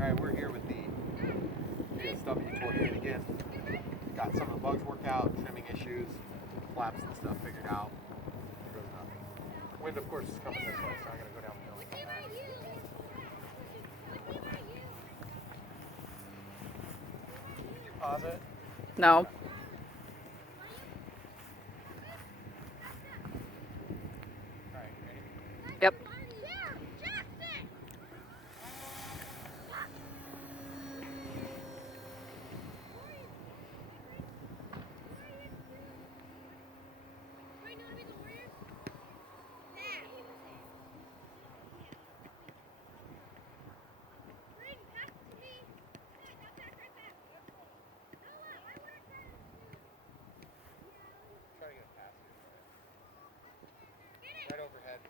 Alright, we're here with the ASW-28 again. Got some of the bugs worked out, trimming issues, flaps and stuff figured out. There goes nothing. Wind, of course, is coming this way, so I'm going to go down the hill and come back. Did you pause it? No. Alright, ready? Yep. Try to get a pass here. Right overhead.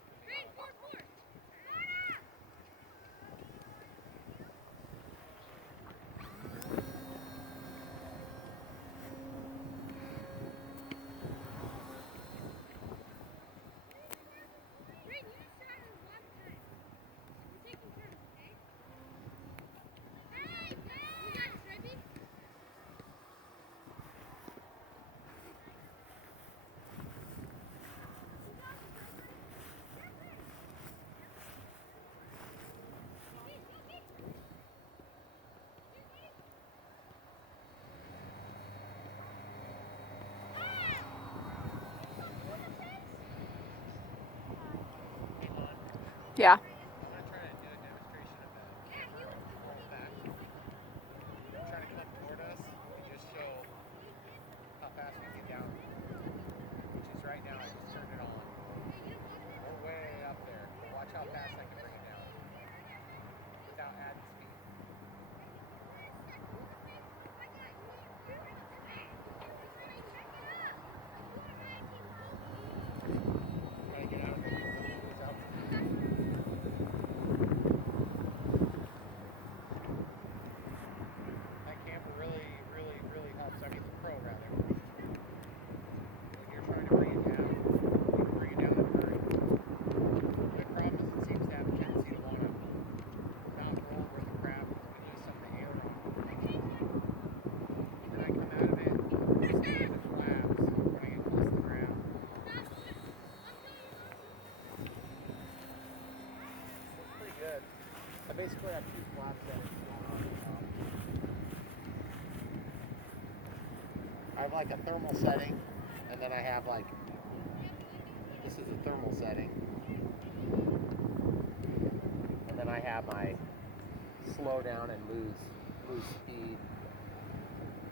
Yeah. I'm going to try to do a demonstration of that camera roll back. Try to come toward us and just show how fast we can get down. Which is right now, I just turned it on. We're way up there. Watch how fast I can bring it down without adding speed. Try to get out of there. That camper really helps. I mean, the pro rather. When you're trying to bring it down, you can bring it down in a hurry. The problem is it seems to have a tendency to want to not roll where the crab is beneath some of the aileron. And then I come out of it, just stay in the flaps when I get close to the ground. It's pretty good. I basically have two flap settings going on. I have like a thermal setting, and then I have like, this is a thermal setting, and then I have my slow down and lose speed,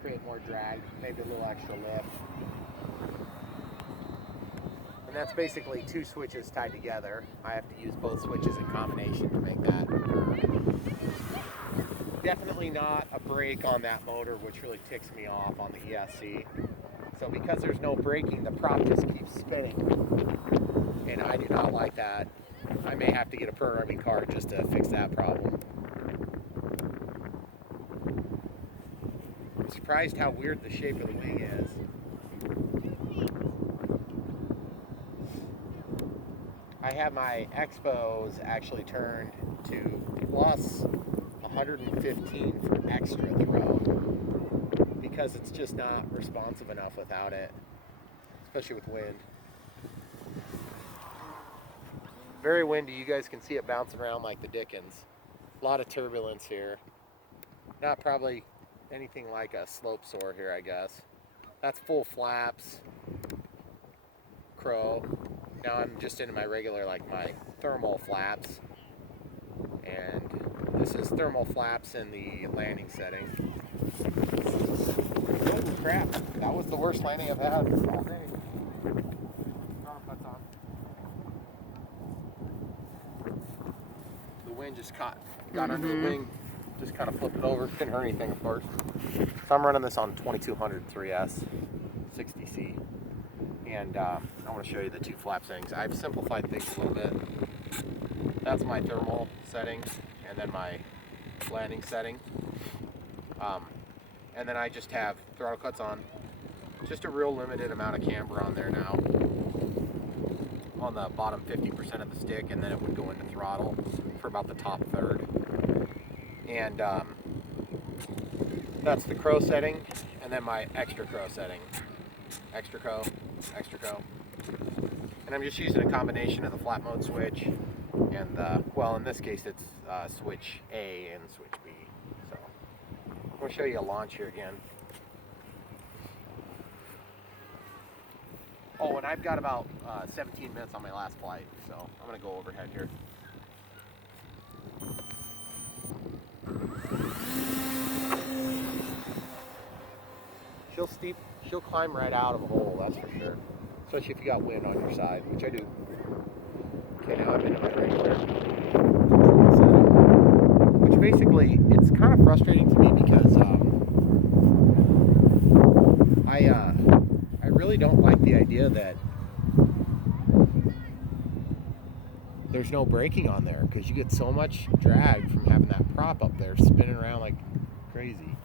create more drag, maybe a little extra lift. And that's basically two switches tied together. I have to use both switches in combination to make that occur. Definitely not a brake on that motor, which really ticks me off on the ESC. So because there's no braking, the prop just keeps spinning. And I do not like that. I may have to get a programming card just to fix that problem. I'm surprised how weird the shape of the wing is. I have my expos actually turned to plus 115 for extra throw because it's just not responsive enough without it, especially with wind. Very windy. You guys can see it bouncing around like the dickens. A lot of turbulence here. Not probably anything like a slope soar here, I guess. That's full flaps, crow. Now I'm just into my regular, like my thermal flaps. And this is thermal flaps in the landing setting. Holy crap, that was the worst landing I've had all day. The wind just got under the wing, just kind of flipped it over. Didn't hurt anything, of course. So I'm running this on 2200 3S 60C. And I want to show you the two flap settings. I've simplified things a little bit. That's my thermal setting, and then my landing setting. And then I just have throttle cuts on. Just a real limited amount of camber on there now. On the bottom 50% of the stick, and then it would go into throttle for about the top third. And that's the crow setting, and then my extra crow setting. Extra crow, extra crow. And I'm just using a combination of the flat mode switch and well, in this case it's switch A and switch B. So I'm going to show you a launch here again. Oh, and I've got about 17 minutes on my last flight, so I'm going to go overhead here. She'll climb right out of a hole, that's for sure. Especially if you got wind on your side, which I do. Okay, now I'm into my regular setting. Which basically, it's kind of frustrating to me because I really don't like the idea that there's no braking on there, because you get so much drag from having that prop up there spinning around like crazy.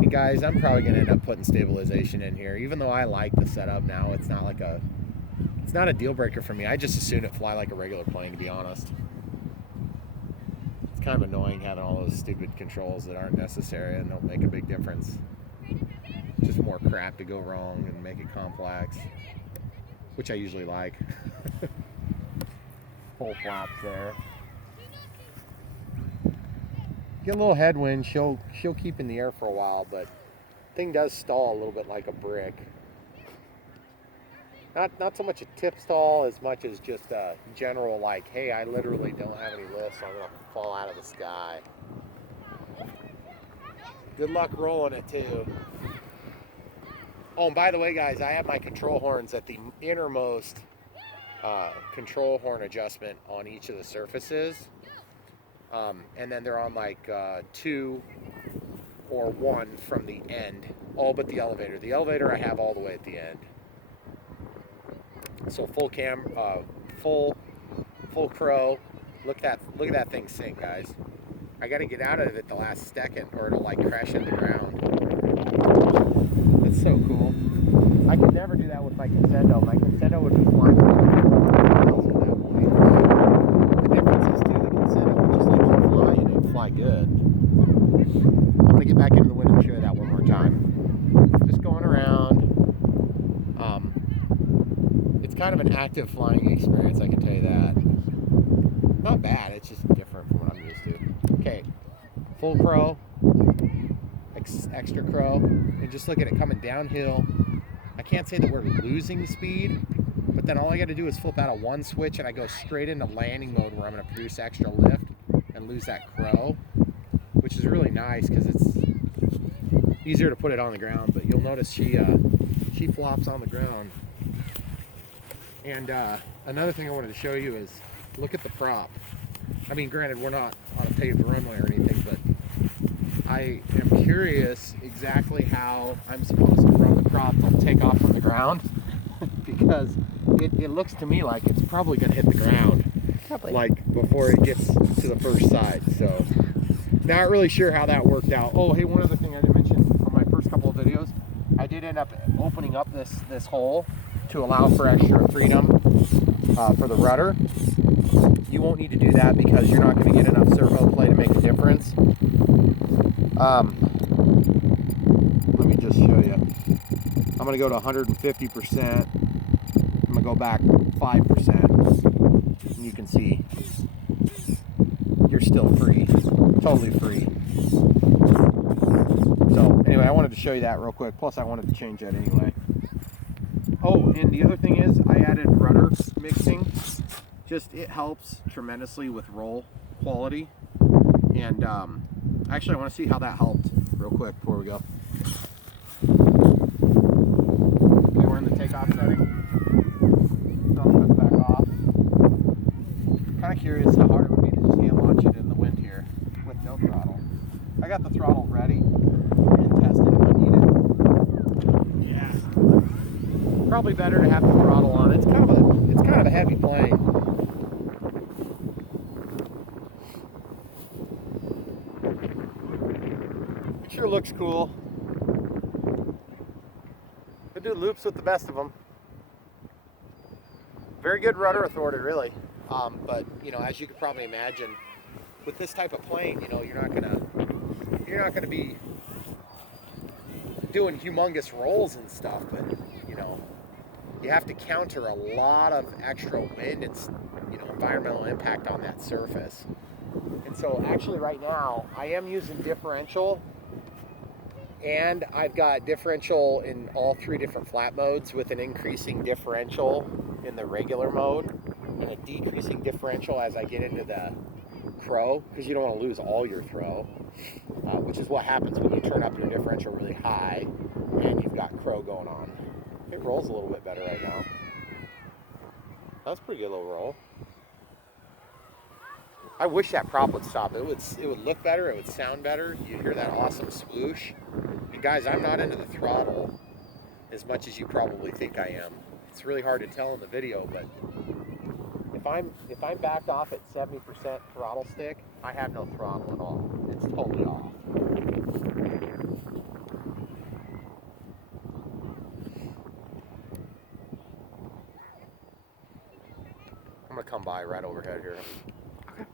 Hey guys, I'm probably going to end up putting stabilization in here. Even though I like the setup now, it's not a deal breaker for me. I just assume it fly like a regular plane, to be honest. It's kind of annoying having all those stupid controls that aren't necessary and don't make a big difference. Just more crap to go wrong and make it complex, which I usually like. Full flaps there. Get a little headwind, she'll keep in the air for a while, but thing does stall a little bit like a brick. Not so much a tip stall as much as just a general like, hey, I literally don't have any lift, so I'm gonna fall out of the sky. Good luck rolling it too. Oh, and by the way, guys, I have my control horns at the innermost control horn adjustment on each of the surfaces. And then they're on like 2 or 1 from the end, all but the elevator. The elevator I have all the way at the end. So full crow. Look at that thing sink, guys. I got to get out of it the last second, or it'll like crash into the ground. That's so cool. I could never do that with my Consendo. My Consendo would be flying for like 400 miles at that point. The difference is too, the Consendo would just like keep flying and it'd fly good. I'm gonna get back into the wind and show you that one more time. Just going around. It's kind of an active flying experience, I can tell you that. Not bad, it's just different from what I'm used to. Okay, full crow, extra crow, and just look at it coming downhill. I can't say that we're losing speed, but then all I got to do is flip out of one switch and I go straight into landing mode where I'm going to produce extra lift and lose that crow, which is really nice because it's easier to put it on the ground. But you'll notice she flops on the ground. And another thing I wanted to show you is look at the prop. I mean, granted, we're not on a paved runway or anything, but I am curious exactly how I'm supposed to run the prop to take off from the ground because it looks to me like it's probably going to hit the ground. Probably. Like before it gets to the first side. So not really sure how that worked out. Oh, hey, one other thing I didn't mention from my first couple of videos, I did end up opening up this hole to allow for extra freedom for the rudder. You won't need to do that because you're not going to get enough servo play to make a difference. Let me just show you. I'm going to go to 150%. I'm going to go back 5%. And you can see you're still free. Totally free. So anyway, I wanted to show you that real quick. Plus I wanted to change that anyway. Oh, and the other thing is I added rudder mixing. Just it helps tremendously with roll quality. And actually I want to see how that helped real quick before we go. Okay, we're in the takeoff setting. Throttle cuts back off. Kind of curious how hard it would be to just hand launch it in the wind here with no throttle. I got the throttle ready and tested if I need it. Yeah. Probably better to have the throttle on. It's kind of a heavy plane. It sure looks cool. I do loops with the best of them. Very good rudder authority, really. But you know, as you could probably imagine, with this type of plane, you know, you're not gonna be doing humongous rolls and stuff, but you know, you have to counter a lot of extra wind and, you know, environmental impact on that surface. And so actually right now I am using differential, and I've got differential in all 3 different flat modes with an increasing differential in the regular mode and a decreasing differential as I get into the crow, because you don't want to lose all your throw, which is what happens when you turn up your differential really high and you've got crow going on. It rolls a little bit better right now. That's a pretty good little roll. I wish that prop would stop. It would look better, it would sound better. You hear that awesome swoosh. And guys, I'm not into the throttle as much as you probably think I am. It's really hard to tell in the video, but if I'm backed off at 70% throttle stick, I have no throttle at all. It's totally off. I'm gonna come by right overhead here. Okay.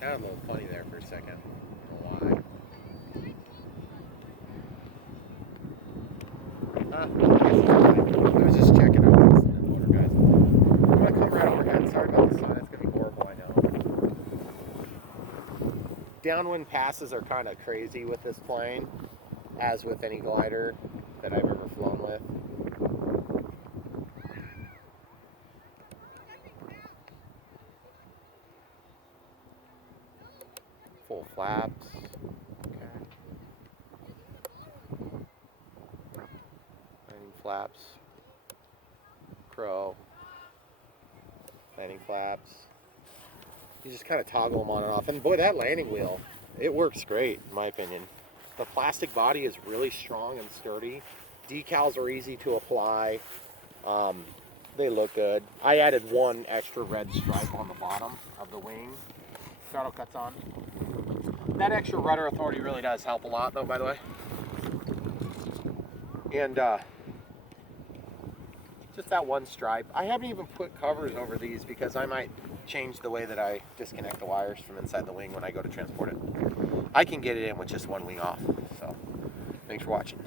Sounded a little funny there for a second. I don't know why. I was just checking out the motor, guys. I'm gonna come right overhead. Sorry about the sun. It's gonna be horrible, I know. Downwind passes are kind of crazy with this plane, as with any glider that I've ever flown with. Full flaps. Okay. Landing flaps. Crow. Landing flaps. You just kind of toggle them on and off. And boy, that landing wheel, it works great in my opinion. The plastic body is really strong and sturdy. Decals are easy to apply. They look good. I added 1 extra red stripe on the bottom of the wing. Throttle cuts on. That extra rudder authority really does help a lot though, by the way. And just that 1 stripe. I haven't even put covers over these because I might change the way that I disconnect the wires from inside the wing when I go to transport it. I can get it in with just 1 wing off. So, thanks for watching.